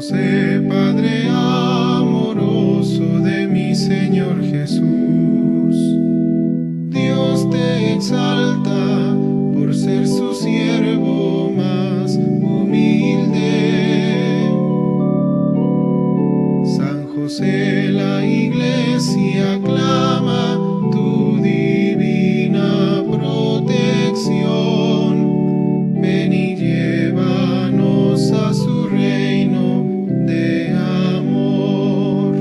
José, Padre amoroso de mi Señor Jesús, Dios te exalta por ser su siervo más humilde. San José, la Iglesia aclama tu divina protección. Ven y llévanos a su reino de amor.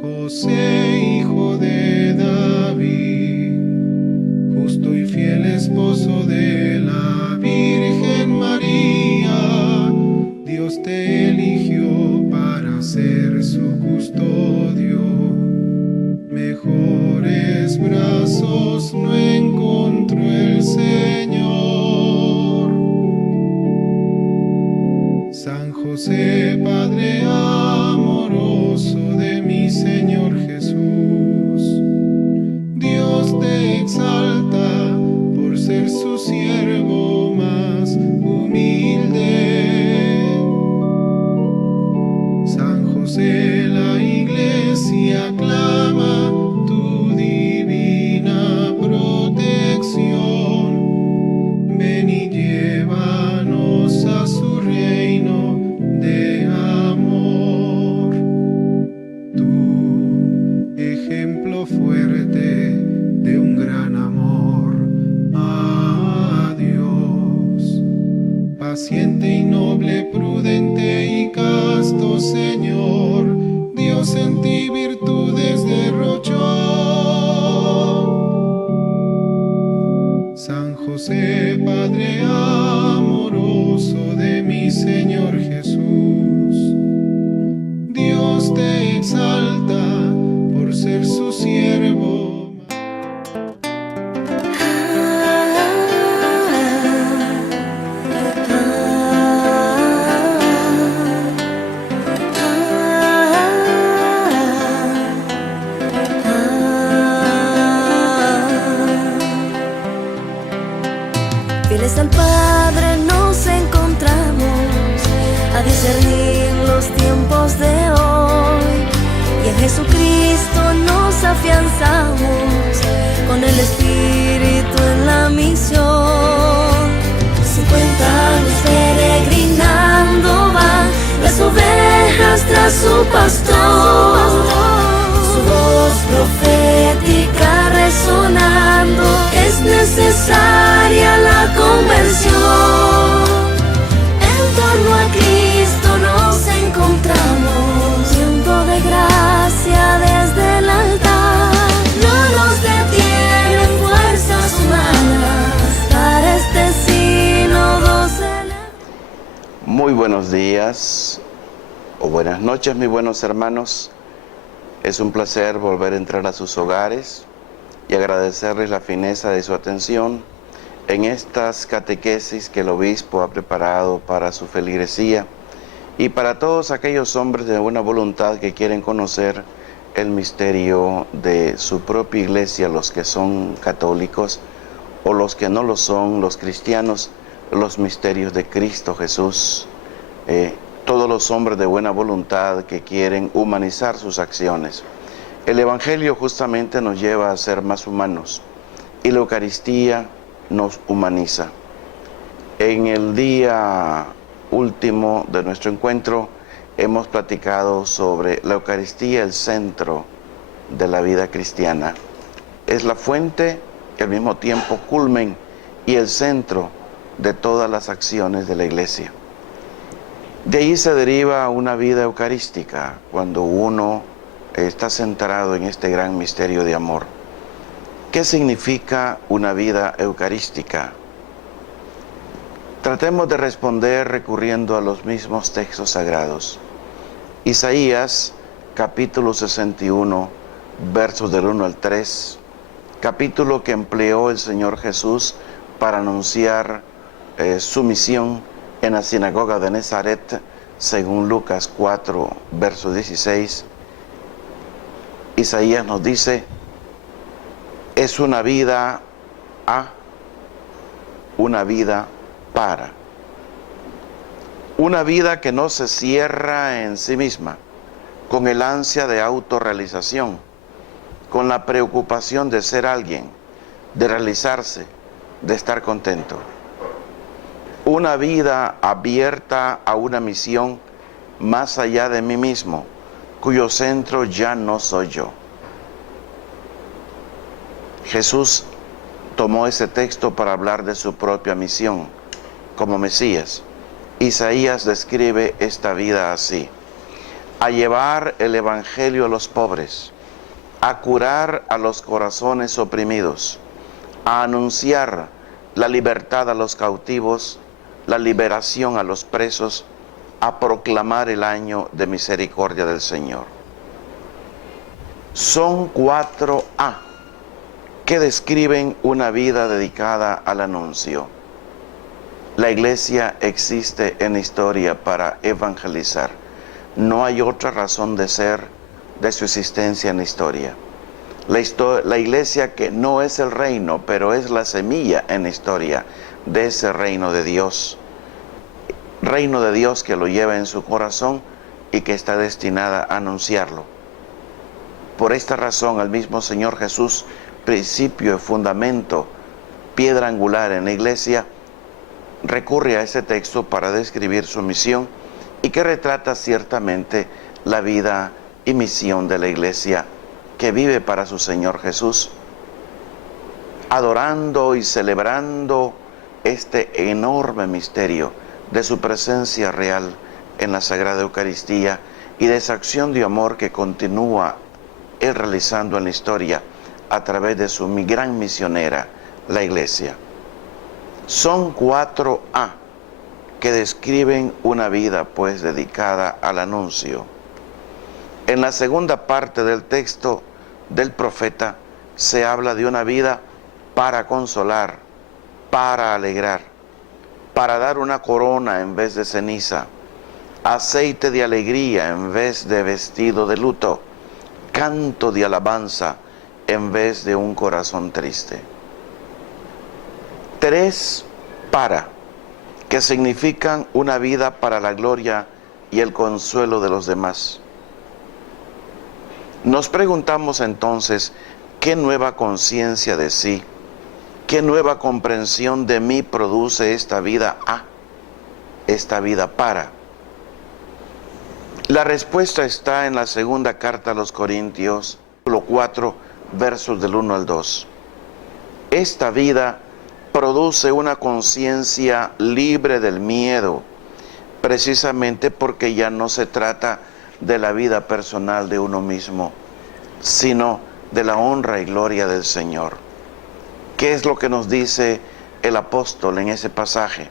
José, hijo de David, justo y fiel esposo de la Virgen María, Dios te eligió para ser su custodio. Mejores brazos no encontró el Señor. San José, Padre amoroso de mi Señor Jesús, Dios te exalta por ser su siervo más humilde. San José, la Iglesia aclama tu divina protección. Ven y llévanos a su reino de amor. Tu ejemplo fuerte de un gran amor a Dios, paciente y noble, prudente y casto Señor, Dios en ti virtudes derrochó. San José, Padre amoroso de mi Señor Jesús, Dios te exalta por ser su siervo. Fieles al Padre nos encontramos a discernir los tiempos de hoy, y en Jesucristo nos afianzamos con el Espíritu en la misión. 50 años peregrinando van las ovejas tras su pastor, su voz profética resonando, es necesaria la conversión. En torno a Cristo nos encontramos, tiempo de gracia desde el altar. No nos detienen fuerzas humanas para este sínodo celebrar. Muy buenos días o buenas noches, mis buenos hermanos. Es un placer volver a entrar a sus hogares y agradecerles la fineza de su atención en estas catequesis que el obispo ha preparado para su feligresía y para todos aquellos hombres de buena voluntad que quieren conocer el misterio de su propia iglesia, los que son católicos o los que no lo son, los cristianos, los misterios de Cristo Jesús. Todos los hombres de buena voluntad que quieren humanizar sus acciones. El Evangelio justamente nos lleva a ser más humanos y la Eucaristía nos humaniza. En el día último de nuestro encuentro hemos platicado sobre la Eucaristía, el centro de la vida cristiana. Es la fuente y al mismo tiempo culmen y el centro de todas las acciones de la Iglesia. De ahí se deriva una vida eucarística cuando uno está centrado en este gran misterio de amor. ¿Qué significa una vida eucarística? Tratemos de responder recurriendo a los mismos textos sagrados. Isaías, capítulo 61, versos del 1 al 3, capítulo que empleó el Señor Jesús para anunciar su misión en la sinagoga de Nazaret, según Lucas 4, verso 16. Isaías nos dice, es una vida a, una vida para. Una vida que no se cierra en sí misma, con el ansia de autorrealización, con la preocupación de ser alguien, de realizarse, de estar contento. Una vida abierta a una misión más allá de mí mismo, cuyo centro ya no soy yo. Jesús tomó ese texto para hablar de su propia misión como Mesías. Isaías describe esta vida así: a llevar el evangelio a los pobres, a curar a los corazones oprimidos, a anunciar la libertad a los cautivos, la liberación a los presos, a proclamar el año de misericordia del Señor. Son 4 A que describen una vida dedicada al anuncio. La iglesia existe en la historia para evangelizar. No hay otra razón de ser de su existencia en la historia. La iglesia, que no es el reino, pero es la semilla en la historia de ese reino de Dios. Reino de Dios que lo lleva en su corazón y que está destinada a anunciarlo. Por esta razón, el mismo Señor Jesús, principio y fundamento, piedra angular en la iglesia, recurre a ese texto para describir su misión y que retrata ciertamente la vida y misión de la iglesia que vive para su Señor Jesús, adorando y celebrando este enorme misterio de su presencia real en la Sagrada Eucaristía y de esa acción de amor que continúa Él realizando en la historia a través de su gran misionera, la iglesia. Son 4 A que describen una vida pues dedicada al anuncio. En la segunda parte del texto del profeta se habla de una vida para consolar, para alegrar, para dar una corona en vez de ceniza, aceite de alegría en vez de vestido de luto, canto de alabanza en vez de un corazón triste. 3 para, que significan una vida para la gloria y el consuelo de los demás. Nos preguntamos entonces, ¿qué nueva conciencia de sí, qué nueva comprensión de mí produce esta vida esta vida para? La respuesta está en la segunda carta a los Corintios, capítulo 4, versos del 1 al 2. Esta vida produce una conciencia libre del miedo, precisamente porque ya no se trata de la vida personal de uno mismo, sino de la honra y gloria del Señor. ¿Qué es lo que nos dice el apóstol en ese pasaje?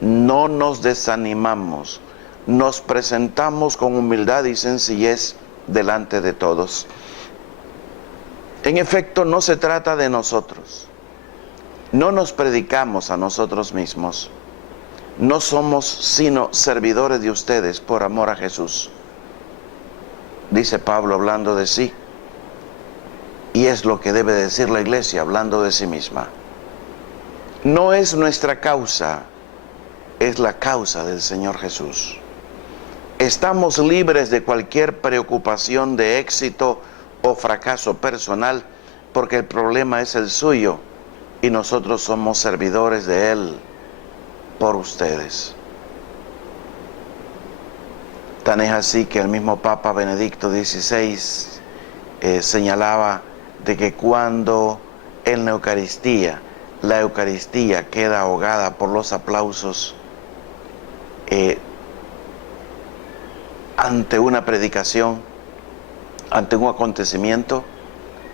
No nos desanimamos, nos presentamos con humildad y sencillez delante de todos. En efecto, no se trata de nosotros. No nos predicamos a nosotros mismos. No somos sino servidores de ustedes por amor a Jesús. Dice Pablo hablando de sí. Y es lo que debe decir la iglesia hablando de sí misma. No es nuestra causa, es la causa del Señor Jesús. Estamos libres de cualquier preocupación de éxito o fracaso personal, porque el problema es el suyo y nosotros somos servidores de Él por ustedes. Tan es así que el mismo Papa Benedicto XVI señalaba de que cuando en la Eucaristía queda ahogada por los aplausos ante una predicación, ante un acontecimiento,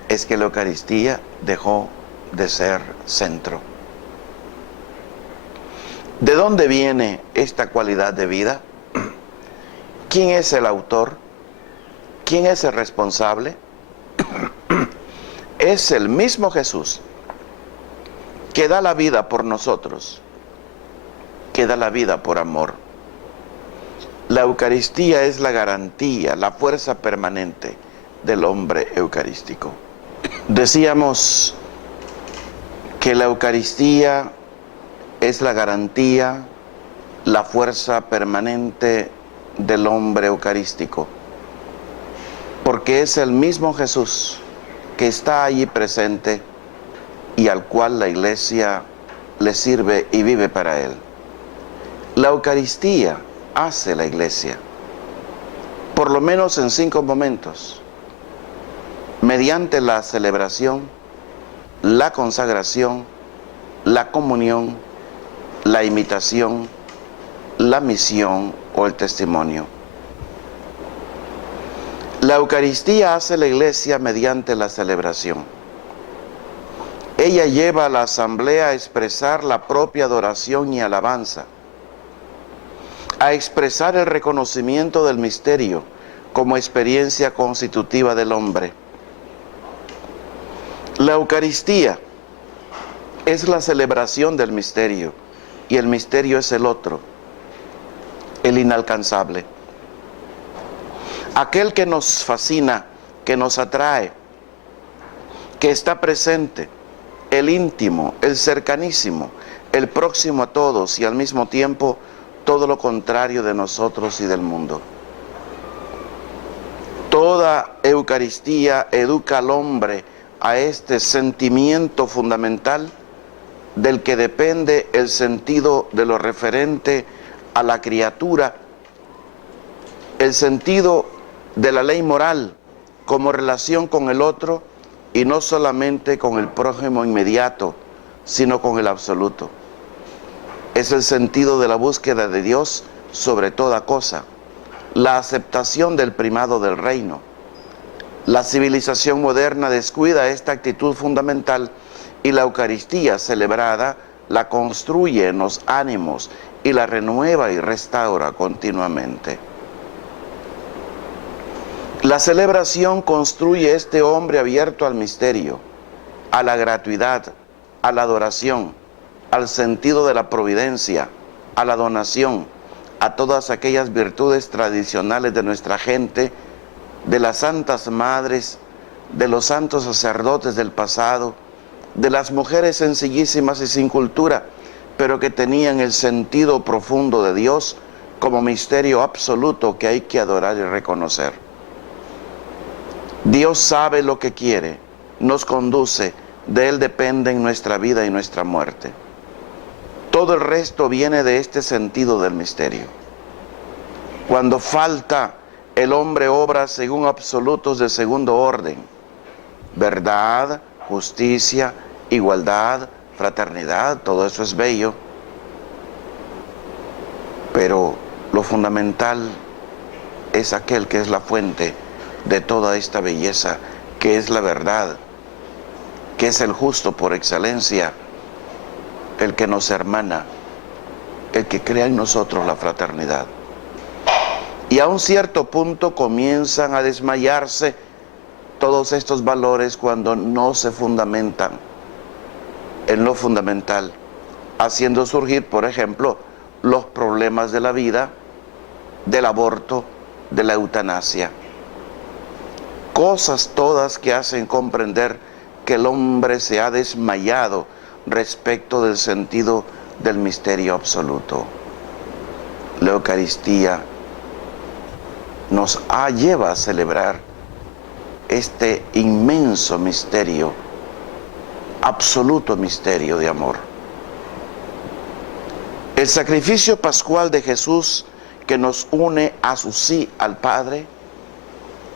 es que la Eucaristía dejó de ser centro. ¿De dónde viene esta cualidad de vida? ¿Quién es el autor? ¿Quién es el responsable? Es el mismo Jesús que da la vida por nosotros, que da la vida por amor. La Eucaristía es la garantía, la fuerza permanente del hombre eucarístico. Decíamos que la Eucaristía es la garantía, la fuerza permanente del hombre eucarístico, porque es el mismo Jesús que está allí presente y al cual la Iglesia le sirve y vive para él. La Eucaristía hace la Iglesia, por lo menos en 5 momentos, mediante la celebración, la consagración, la comunión, la imitación, la misión o el testimonio. La Eucaristía hace la Iglesia mediante la celebración. Ella lleva a la asamblea a expresar la propia adoración y alabanza, a expresar el reconocimiento del misterio como experiencia constitutiva del hombre. La Eucaristía es la celebración del misterio, y el misterio es el otro, el inalcanzable. Aquel que nos fascina, que nos atrae, que está presente, el íntimo, el cercanísimo, el próximo a todos y al mismo tiempo todo lo contrario de nosotros y del mundo. Toda Eucaristía educa al hombre a este sentimiento fundamental del que depende el sentido de lo referente a la criatura, el sentido de la ley moral como relación con el otro y no solamente con el prójimo inmediato, sino con el absoluto. Es el sentido de la búsqueda de Dios sobre toda cosa, la aceptación del primado del reino. La civilización moderna descuida esta actitud fundamental y la Eucaristía celebrada la construye en los ánimos y la renueva y restaura continuamente. La celebración construye este hombre abierto al misterio, a la gratuidad, a la adoración, al sentido de la providencia, a la donación, a todas aquellas virtudes tradicionales de nuestra gente, de las santas madres, de los santos sacerdotes del pasado, de las mujeres sencillísimas y sin cultura, pero que tenían el sentido profundo de Dios como misterio absoluto que hay que adorar y reconocer. Dios sabe lo que quiere, nos conduce, de Él dependen nuestra vida y nuestra muerte. Todo el resto viene de este sentido del misterio. Cuando falta, el hombre obra según absolutos de segundo orden: verdad, justicia, igualdad, fraternidad, todo eso es bello. Pero lo fundamental es aquel que es la fuente de toda esta belleza, que es la verdad, que es el justo por excelencia, el que nos hermana, el que crea en nosotros la fraternidad. Y a un cierto punto comienzan a desmayarse todos estos valores cuando no se fundamentan en lo fundamental, haciendo surgir, por ejemplo, los problemas de la vida, del aborto, de la eutanasia. Cosas todas que hacen comprender que el hombre se ha desmayado respecto del sentido del misterio absoluto. La Eucaristía nos lleva a celebrar este inmenso misterio, absoluto misterio de amor. El sacrificio pascual de Jesús que nos une a su sí al Padre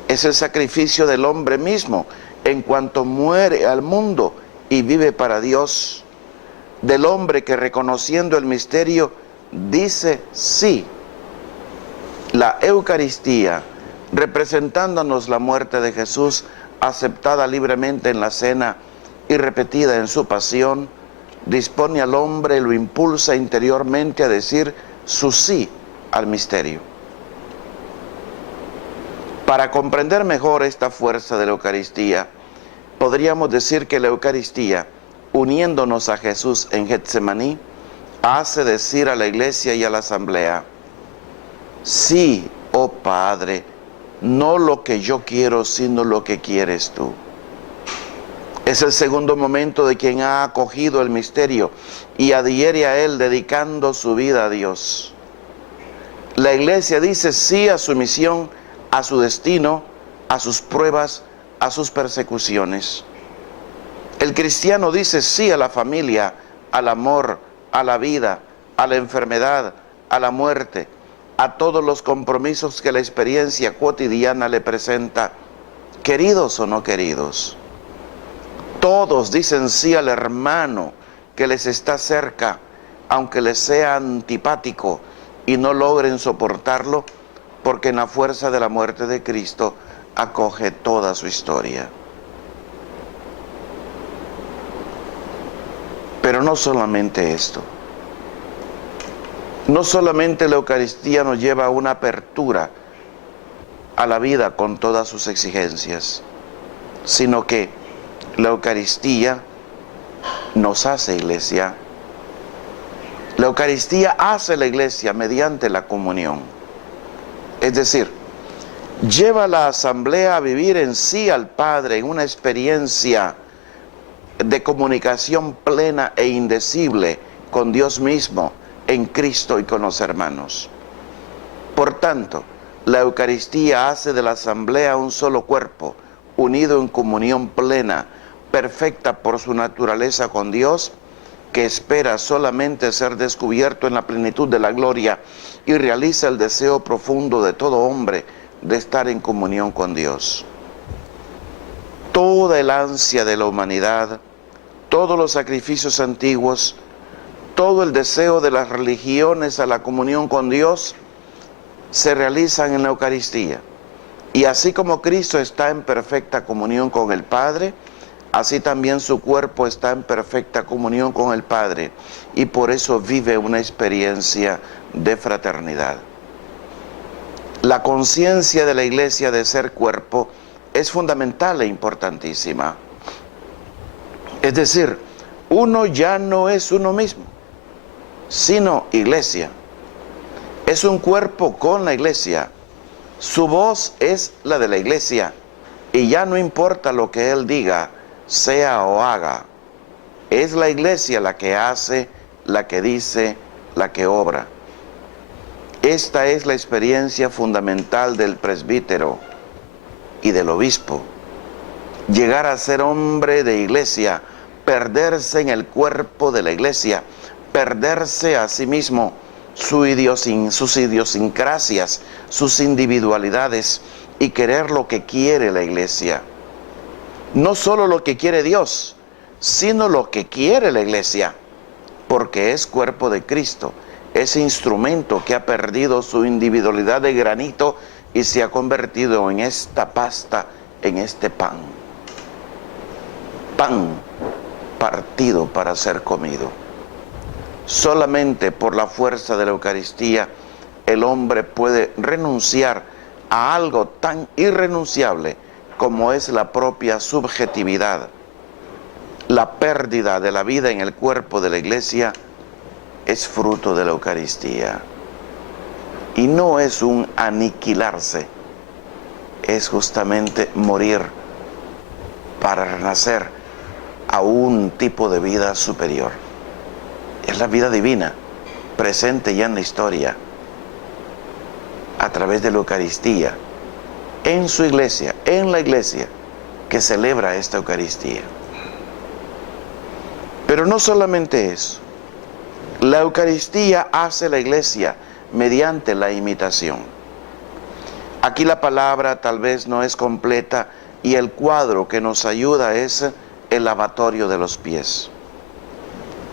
es el sacrificio del hombre mismo en cuanto muere al mundo y vive para Dios, del hombre que reconociendo el misterio dice sí. La Eucaristía, representándonos la muerte de Jesús, aceptada libremente en la cena y repetida en su pasión, dispone al hombre, lo impulsa interiormente a decir su sí al misterio. Para comprender mejor esta fuerza de la Eucaristía, podríamos decir que la Eucaristía, uniéndonos a Jesús en Getsemaní, hace decir a la Iglesia y a la Asamblea: sí, oh Padre, no lo que yo quiero, sino lo que quieres tú. Es el segundo momento de quien ha acogido el misterio y adhiere a él dedicando su vida a Dios. La iglesia dice sí a su misión, a su destino, a sus pruebas, a sus persecuciones. El cristiano dice sí a la familia, al amor, a la vida, a la enfermedad, a la muerte, a todos los compromisos que la experiencia cotidiana le presenta, queridos o no queridos. Todos dicen sí al hermano que les está cerca, aunque les sea antipático y no logren soportarlo, porque en la fuerza de la muerte de Cristo acoge toda su historia. Pero no solamente esto. No solamente la Eucaristía nos lleva a una apertura a la vida con todas sus exigencias, sino que la Eucaristía nos hace iglesia. La Eucaristía hace la iglesia mediante la comunión. Es decir, lleva a la asamblea a vivir en sí al Padre en una experiencia de comunicación plena e indecible con Dios mismo, en Cristo y con los hermanos. Por tanto, la Eucaristía hace de la asamblea un solo cuerpo, unido en comunión plena, perfecta por su naturaleza con Dios, que espera solamente ser descubierto en la plenitud de la gloria y realiza el deseo profundo de todo hombre de estar en comunión con Dios. Toda el ansia de la humanidad, todos los sacrificios antiguos, todo el deseo de las religiones a la comunión con Dios se realizan en la Eucaristía. Y así como Cristo está en perfecta comunión con el Padre, así también su cuerpo está en perfecta comunión con el Padre, y por eso vive una experiencia de fraternidad. La conciencia de la iglesia de ser cuerpo es fundamental e importantísima. Es decir, uno ya no es uno mismo, sino iglesia. Es un cuerpo con la iglesia. Su voz es la de la iglesia, y ya no importa lo que él diga, sea o haga. Es la iglesia la que hace, la que dice, la que obra. Esta es la experiencia fundamental del presbítero y del obispo. Llegar a ser hombre de iglesia, perderse en el cuerpo de la iglesia, perderse a sí mismo, sus idiosincrasias, sus individualidades, y querer lo que quiere la iglesia. No solo lo que quiere Dios, sino lo que quiere la iglesia, porque es cuerpo de Cristo, ese instrumento que ha perdido su individualidad de granito y se ha convertido en esta pasta, en este pan. Pan partido para ser comido. Solamente por la fuerza de la Eucaristía el hombre puede renunciar a algo tan irrenunciable como es la propia subjetividad. La pérdida de la vida en el cuerpo de la iglesia es fruto de la Eucaristía. Y no es un aniquilarse, es justamente morir para renacer a un tipo de vida superior. Es la vida divina, presente ya en la historia, a través de la Eucaristía, en su iglesia, en la iglesia que celebra esta Eucaristía. Pero no solamente eso, la Eucaristía hace la iglesia mediante la imitación. Aquí la palabra tal vez no es completa y el cuadro que nos ayuda es el lavatorio de los pies.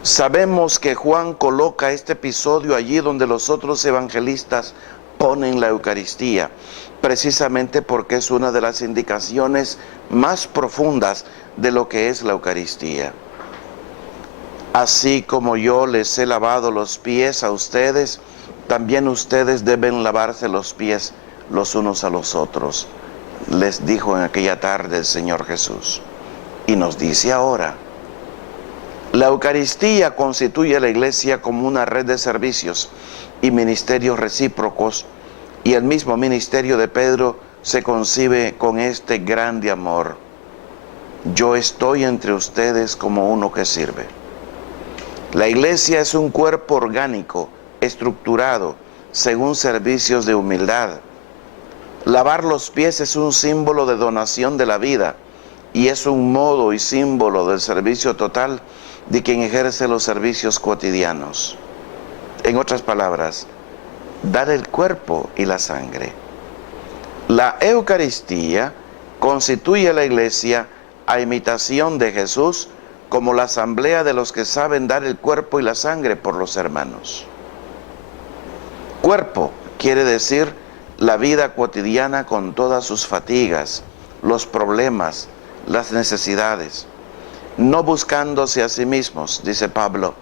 Sabemos que Juan coloca este episodio allí donde los otros evangelistas ponen la Eucaristía, precisamente porque es una de las indicaciones más profundas de lo que es la Eucaristía. Así como yo les he lavado los pies a ustedes, también ustedes deben lavarse los pies los unos a los otros, les dijo en aquella tarde el Señor Jesús. Y nos dice ahora, la Eucaristía constituye a la iglesia como una red de servicios y ministerios recíprocos, y el mismo ministerio de Pedro se concibe con este grande amor. Yo estoy entre ustedes como uno que sirve. La iglesia es un cuerpo orgánico, estructurado, según servicios de humildad. Lavar los pies es un símbolo de donación de la vida y es un modo y símbolo del servicio total de quien ejerce los servicios cotidianos. En otras palabras, dar el cuerpo y la sangre. La Eucaristía constituye a la Iglesia a imitación de Jesús como la asamblea de los que saben dar el cuerpo y la sangre por los hermanos. Cuerpo quiere decir la vida cotidiana con todas sus fatigas, los problemas, las necesidades, no buscándose a sí mismos, dice Pablo,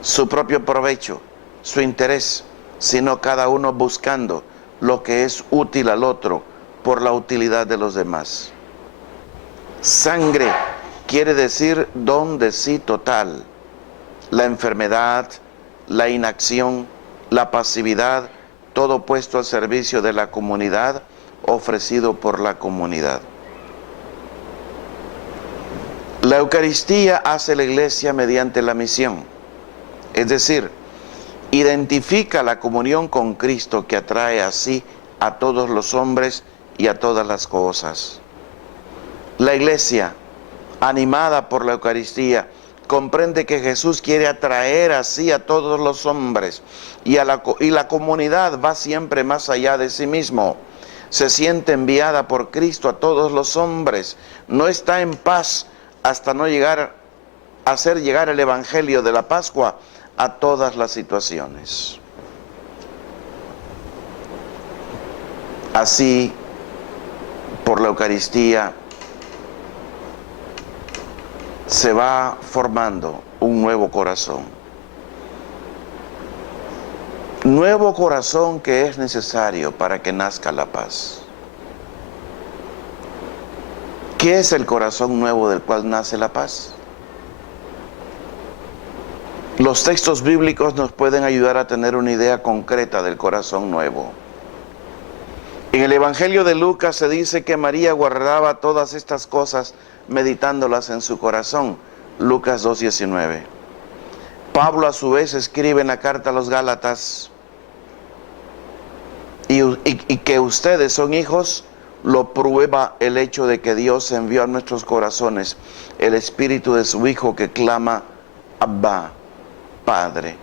su propio provecho, su interés, sino cada uno buscando lo que es útil al otro por la utilidad de los demás. Sangre quiere decir don de sí total, la enfermedad, la inacción, la pasividad, todo puesto al servicio de la comunidad, ofrecido por la comunidad. La Eucaristía hace la Iglesia mediante la misión, es decir, identifica la comunión con Cristo que atrae así a todos los hombres y a todas las cosas. La Iglesia, animada por la Eucaristía, comprende que Jesús quiere atraer así a todos los hombres y la comunidad va siempre más allá de sí mismo. Se siente enviada por Cristo a todos los hombres, no está en paz hasta no hacer llegar el Evangelio de la Pascua a todas las situaciones. Así, por la Eucaristía, se va formando un nuevo corazón. Nuevo corazón que es necesario para que nazca la paz. ¿Qué es el corazón nuevo del cual nace la paz? Los textos bíblicos nos pueden ayudar a tener una idea concreta del corazón nuevo. En el Evangelio de Lucas se dice que María guardaba todas estas cosas meditándolas en su corazón. Lucas 2:19. Pablo a su vez escribe en la carta a los Gálatas, y que ustedes son hijos, lo prueba el hecho de que Dios envió a nuestros corazones el Espíritu de su Hijo que clama, Abba, Padre.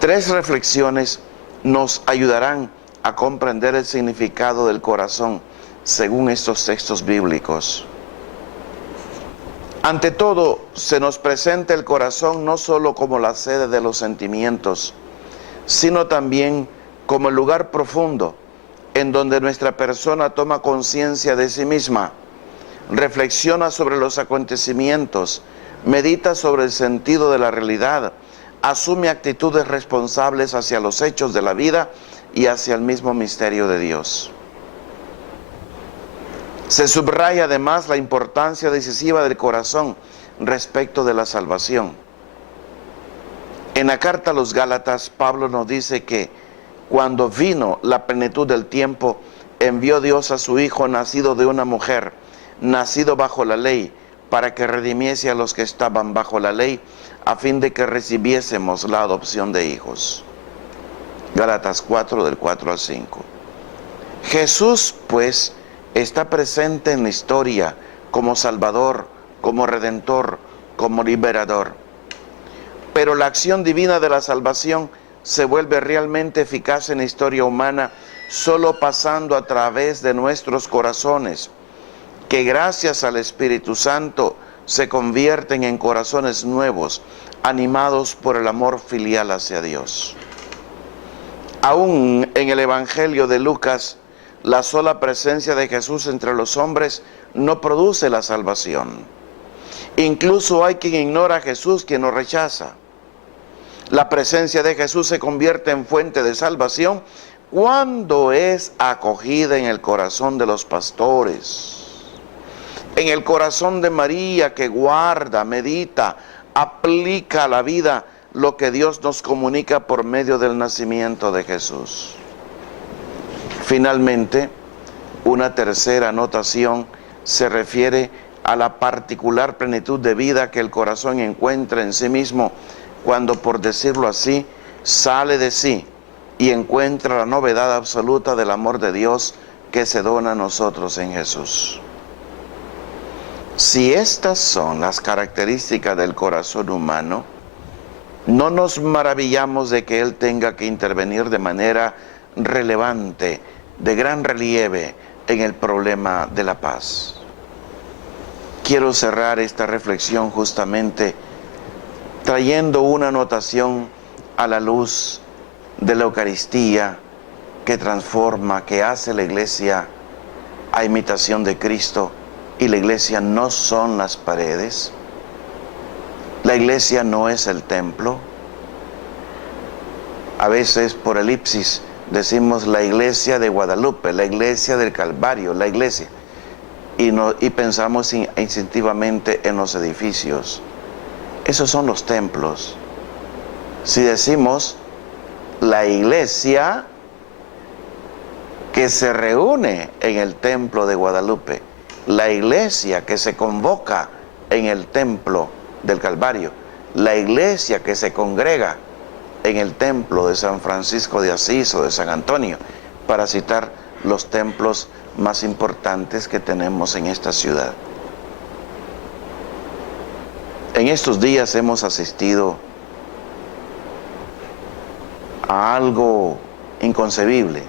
3 reflexiones nos ayudarán a comprender el significado del corazón según estos textos bíblicos. Ante todo, se nos presenta el corazón no solo como la sede de los sentimientos, sino también como el lugar profundo en donde nuestra persona toma conciencia de sí misma, reflexiona sobre los acontecimientos, medita sobre el sentido de la realidad, asume actitudes responsables hacia los hechos de la vida y hacia el mismo misterio de Dios. Se subraya además la importancia decisiva del corazón respecto de la salvación. En la carta a los Gálatas, Pablo nos dice que cuando vino la plenitud del tiempo, envió Dios a su Hijo nacido de una mujer, nacido bajo la ley, para que redimiese a los que estaban bajo la ley, a fin de que recibiésemos la adopción de hijos. Gálatas 4, del 4 al 5. Jesús, pues, está presente en la historia como Salvador, como Redentor, como Liberador. Pero la acción divina de la salvación se vuelve realmente eficaz en la historia humana solo pasando a través de nuestros corazones, que gracias al Espíritu Santo se convierten en corazones nuevos, animados por el amor filial hacia Dios. Aún en el Evangelio de Lucas, la sola presencia de Jesús entre los hombres no produce la salvación. Incluso hay quien ignora a Jesús, quien lo rechaza. La presencia de Jesús se convierte en fuente de salvación cuando es acogida en el corazón de los pastores, en el corazón de María, que guarda, medita, aplica a la vida lo que Dios nos comunica por medio del nacimiento de Jesús. Finalmente, una tercera anotación se refiere a la particular plenitud de vida que el corazón encuentra en sí mismo cuando, por decirlo así, sale de sí y encuentra la novedad absoluta del amor de Dios que se dona a nosotros en Jesús. Si estas son las características del corazón humano, no nos maravillamos de que Él tenga que intervenir de manera relevante, de gran relieve, en el problema de la paz. Quiero cerrar esta reflexión justamente trayendo una anotación a la luz de la Eucaristía que transforma, que hace la Iglesia a imitación de Cristo. Y la Iglesia no son las paredes, la Iglesia no es el templo. A veces por elipsis decimos la Iglesia de Guadalupe, la Iglesia del Calvario, la Iglesia, y pensamos instintivamente en los edificios. Esos son los templos. Si decimos la Iglesia que se reúne en el templo de Guadalupe, la Iglesia que se convoca en el templo del Calvario, la Iglesia que se congrega en el templo de San Francisco de Asís o de San Antonio, para citar los templos más importantes que tenemos en esta ciudad. En estos días hemos asistido a algo inconcebible,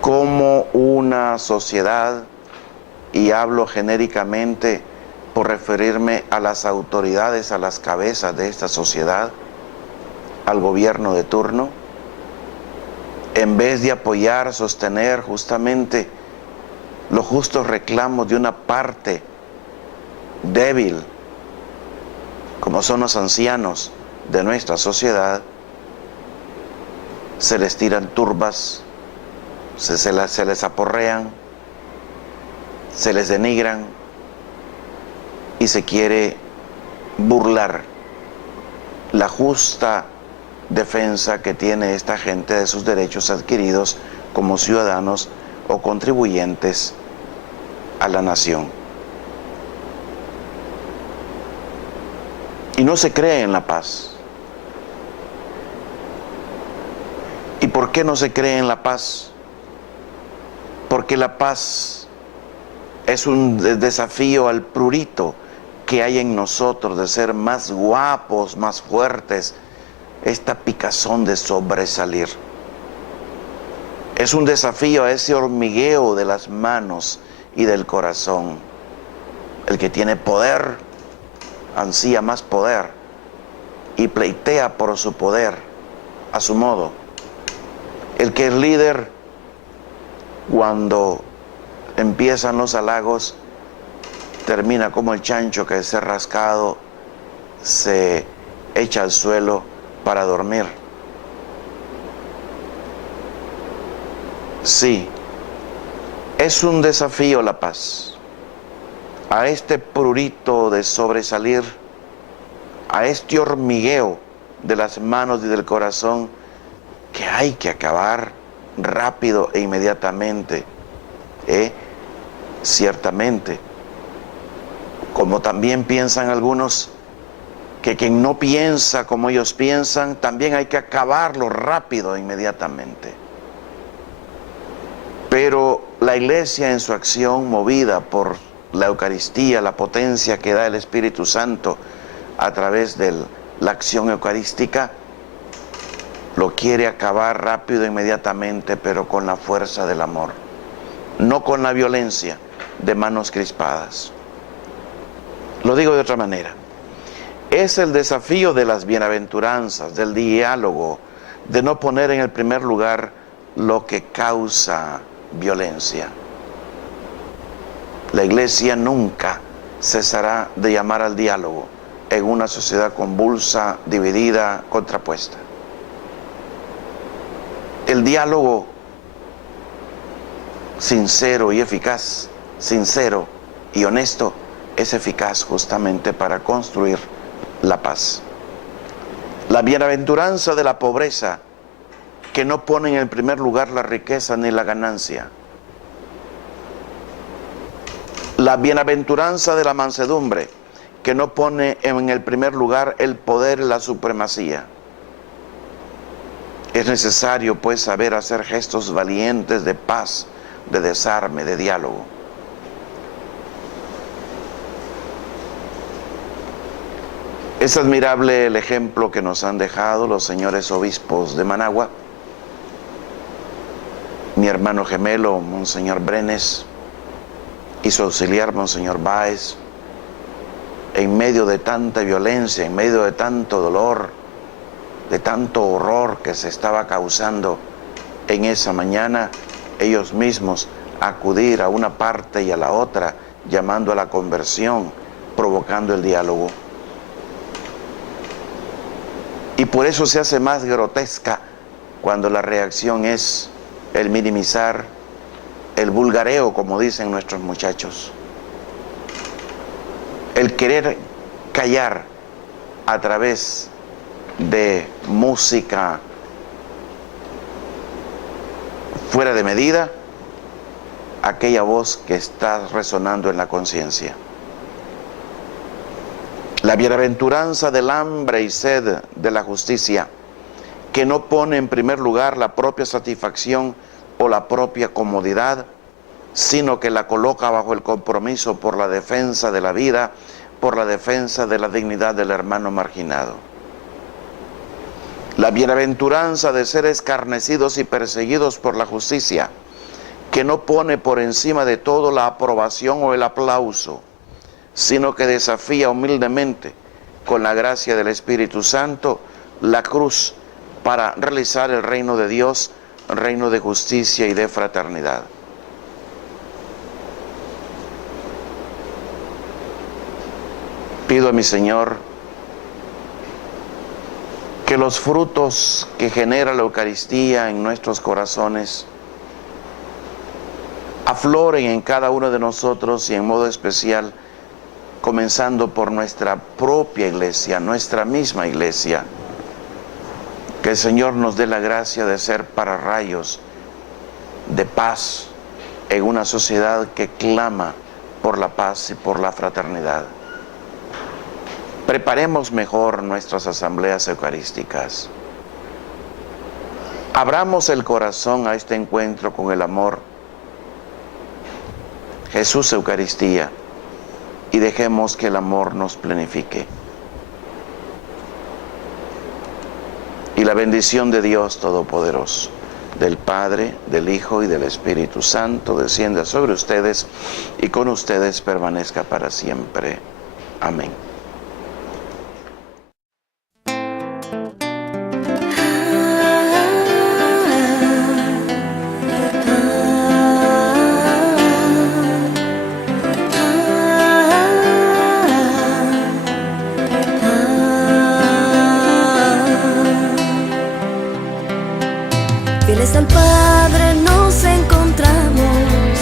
como una sociedad, y hablo genéricamente por referirme a las autoridades, a las cabezas de esta sociedad, al gobierno de turno, en vez de apoyar, sostener justamente los justos reclamos de una parte débil, como son los ancianos de nuestra sociedad, se les tiran turbas, se les aporrean, se les denigran y se quiere burlar la justa defensa que tiene esta gente de sus derechos adquiridos como ciudadanos o contribuyentes a la nación. Y no se cree en la paz. ¿Y por qué no se cree en la paz? Porque la paz es un desafío al prurito que hay en nosotros de ser más guapos, más fuertes, esta picazón de sobresalir. Es un desafío a ese hormigueo de las manos y del corazón. El que tiene poder ansía más poder y pleitea por su poder a su modo. El que es líder, cuando empiezan los halagos, termina como el chancho que se rascado se echa al suelo para dormir. Sí, es un desafío la paz. A este prurito de sobresalir, a este hormigueo de las manos y del corazón, que hay que acabar rápido e inmediatamente, ciertamente. Como también piensan algunos, que quien no piensa como ellos piensan, también hay que acabarlo rápido e inmediatamente. Pero la Iglesia, en su acción movida por la Eucaristía, la potencia que da el Espíritu Santo a través de la acción eucarística, lo quiere acabar rápido e inmediatamente, pero con la fuerza del amor, no con la violencia de manos crispadas. Lo digo de otra manera. Es el desafío de las bienaventuranzas, del diálogo, de no poner en el primer lugar lo que causa violencia. La Iglesia nunca cesará de llamar al diálogo en una sociedad convulsa, dividida, contrapuesta. El diálogo sincero y eficaz, sincero y honesto, es eficaz justamente para construir la paz. La bienaventuranza de la pobreza, que no pone en el primer lugar la riqueza ni la ganancia. La bienaventuranza de la mansedumbre, que no pone en el primer lugar el poder y la supremacía. Es necesario, pues, saber hacer gestos valientes de paz, de desarme, de diálogo. Es admirable el ejemplo que nos han dejado los señores obispos de Managua, mi hermano gemelo, Monseñor Brenes, y su auxiliar, Monseñor Báez, en medio de tanta violencia, en medio de tanto dolor, de tanto horror que se estaba causando en esa mañana, ellos mismos acudir a una parte y a la otra, llamando a la conversión, provocando el diálogo. Y por eso se hace más grotesca cuando la reacción es el minimizar, el vulgareo, como dicen nuestros muchachos. El querer callar a través de música fuera de medida aquella voz que está resonando en la conciencia. La bienaventuranza del hambre y sed de la justicia, que no pone en primer lugar la propia satisfacción o la propia comodidad, sino que la coloca bajo el compromiso por la defensa de la vida, por la defensa de la dignidad del hermano marginado. La bienaventuranza de ser escarnecidos y perseguidos por la justicia, que no pone por encima de todo la aprobación o el aplauso, sino que desafía humildemente, con la gracia del Espíritu Santo, la cruz para realizar el reino de Dios, reino de justicia y de fraternidad. Pido a mi Señor que los frutos que genera la Eucaristía en nuestros corazones afloren en cada uno de nosotros y en modo especial comenzando por nuestra propia iglesia, nuestra misma iglesia. Que el Señor nos dé la gracia de ser pararrayos de paz en una sociedad que clama por la paz y por la fraternidad. Preparemos mejor nuestras asambleas eucarísticas. Abramos el corazón a este encuentro con el amor. Jesús Eucaristía. Y dejemos que el amor nos plenifique. Y la bendición de Dios Todopoderoso, del Padre, del Hijo y del Espíritu Santo, descienda sobre ustedes y con ustedes permanezca para siempre. Amén. Fieles al Padre nos encontramos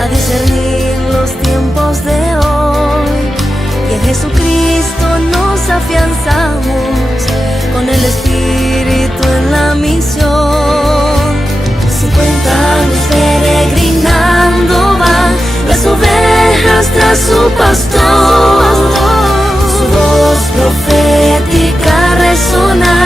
a discernir los tiempos de hoy, y en Jesucristo nos afianzamos con el Espíritu en la misión. 50 años peregrinando van las ovejas tras su pastor, su voz profética resonar